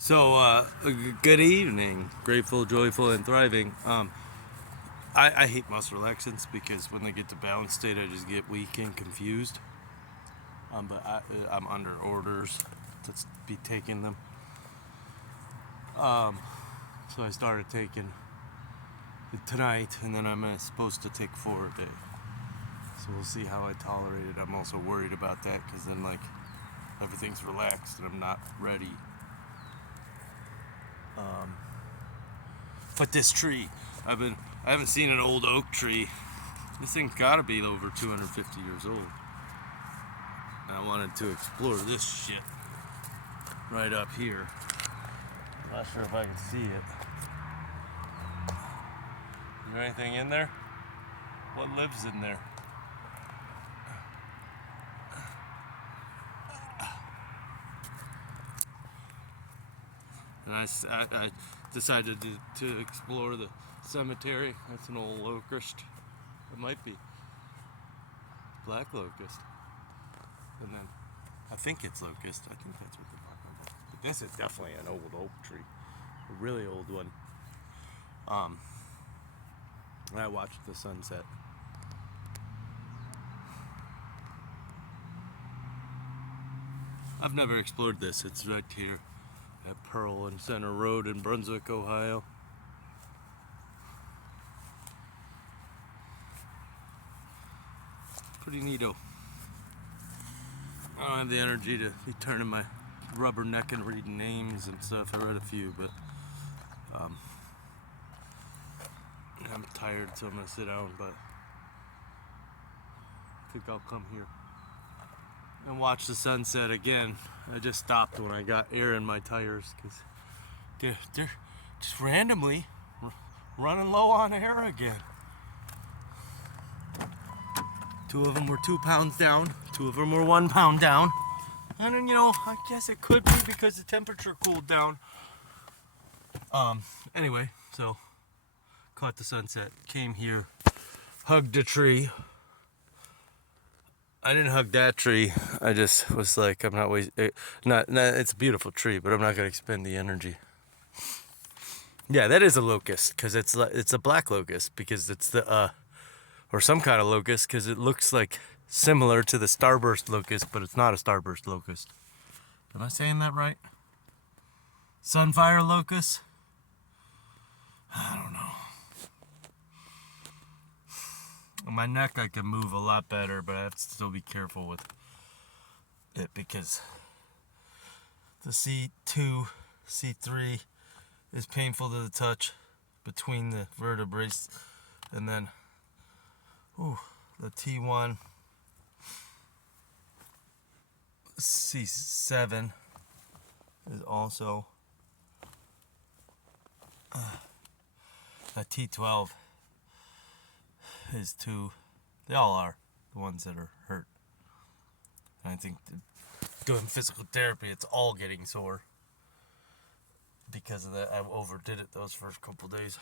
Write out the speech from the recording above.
So, good evening, grateful, joyful, and thriving. I hate muscle relaxants because when they get to balance state, I just get weak and confused. But I'm under orders to be taking them. So I started taking it tonight, and then I'm supposed to take 4 a day. So we'll see how I tolerate it. I'm also worried about that because then, everything's relaxed and I'm not ready. But this tree, I haven't seen an old oak tree. This thing's gotta be over 250 years old. And I wanted to explore this shit right up here. Not sure if I can see it. Is there anything in there? What lives in there? And I decided to explore the cemetery. That's an old locust. It might be black locust. And then I think it's locust. I think that's what they're talking about. But this is definitely an old oak tree, a really old one. I watched the sunset. I've never explored this. It's right here at Pearl and Center Road in Brunswick, Ohio. Pretty neato. I don't have the energy to be turning my rubber neck and reading names and stuff. I read a few, but I'm tired, so I'm gonna sit down, but I think I'll come here and watch the sunset again. I just stopped when I got air in my tires because they're just randomly running low on air again. 2 of them were 2 pounds down, 2 of them were 1 pound down. And then, I guess it could be because the temperature cooled down. Anyway, so caught the sunset, came here, hugged a tree. I didn't hug that tree. I just was like, I'm not wasting. Not. It's a beautiful tree, but I'm not gonna expend the energy. Yeah, that is a locust because it's a black locust because it's the or some kind of locust because it looks like similar to the starburst locust, but it's not a starburst locust. Am I saying that right? Sunfire locust? I don't know. On my neck I can move a lot better, but I have to still be careful with it because the C2, C3 is painful to the touch between the vertebrae, and then the T1, C7 is also a T12 is 2. They all are the ones that are hurt. And I think doing physical therapy, it's all getting sore because of that. I overdid it those first couple days.